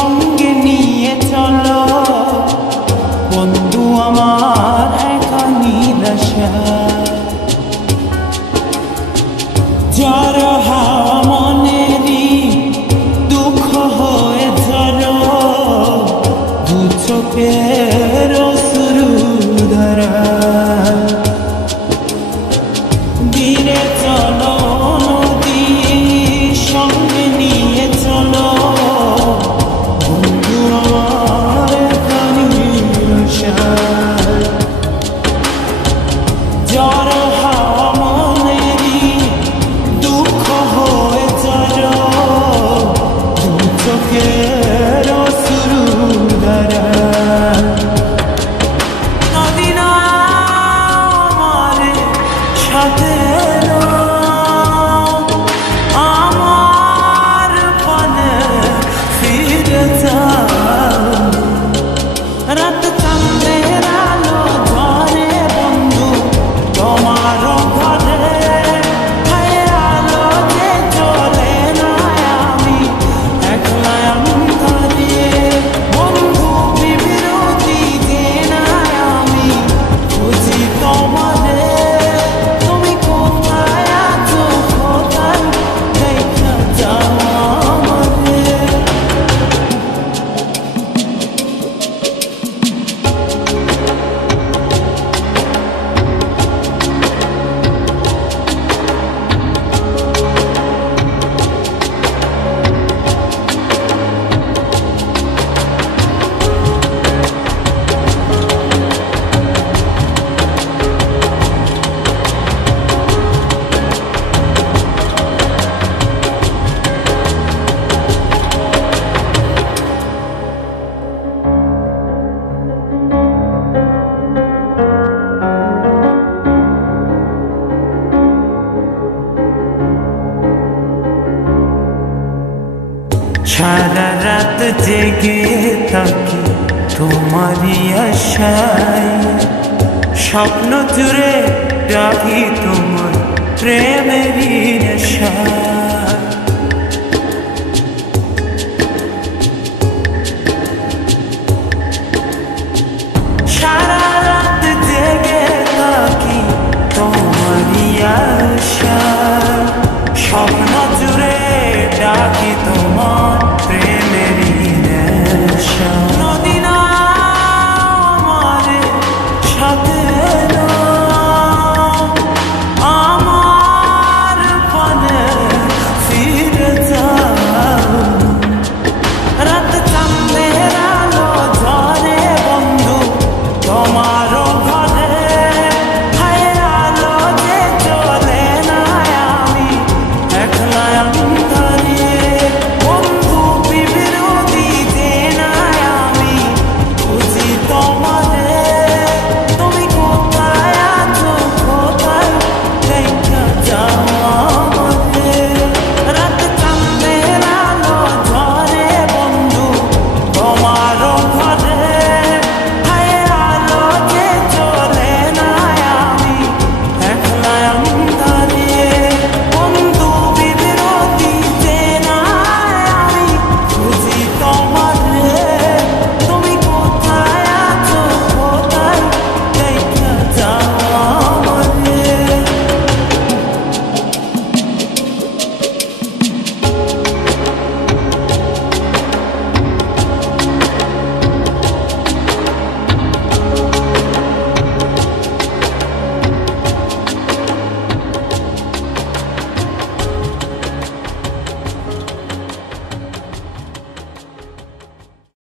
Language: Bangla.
সঙ্গে নিয়ে চলো বন্ধু আমার একা নিরাশা জ্বর হাওয়া মনেরই দুঃখ হয়ে ঝরো দু চোখের অশ্রু ধারা ধীরে চলো নদী সঙ্গে নিয়ে চলো বন্ধু আমার একা নিরাশা জ্বর হাওয়া মনেরই দুঃখ হয়ে ঝরো দু চোখের অশ্রু ধারা নদী না আমার সাথে আমার পানে ফিরে যাও রাত চাঁদের আলো ঝরে বন্ধু তোমার ঘরে আলো যে চলে না আমি একলা অন্ধকারে বন্ধু বিরতি যে না আমি খুঁজি তোমারে তুমি কোথায় আছো কোথায় দেখা যাও আমারে সারা রাত জেগে থাকি তোমারই আশায় স্বপ্ন জুড়ে রাখি তোমার প্রেমেরই নেশায়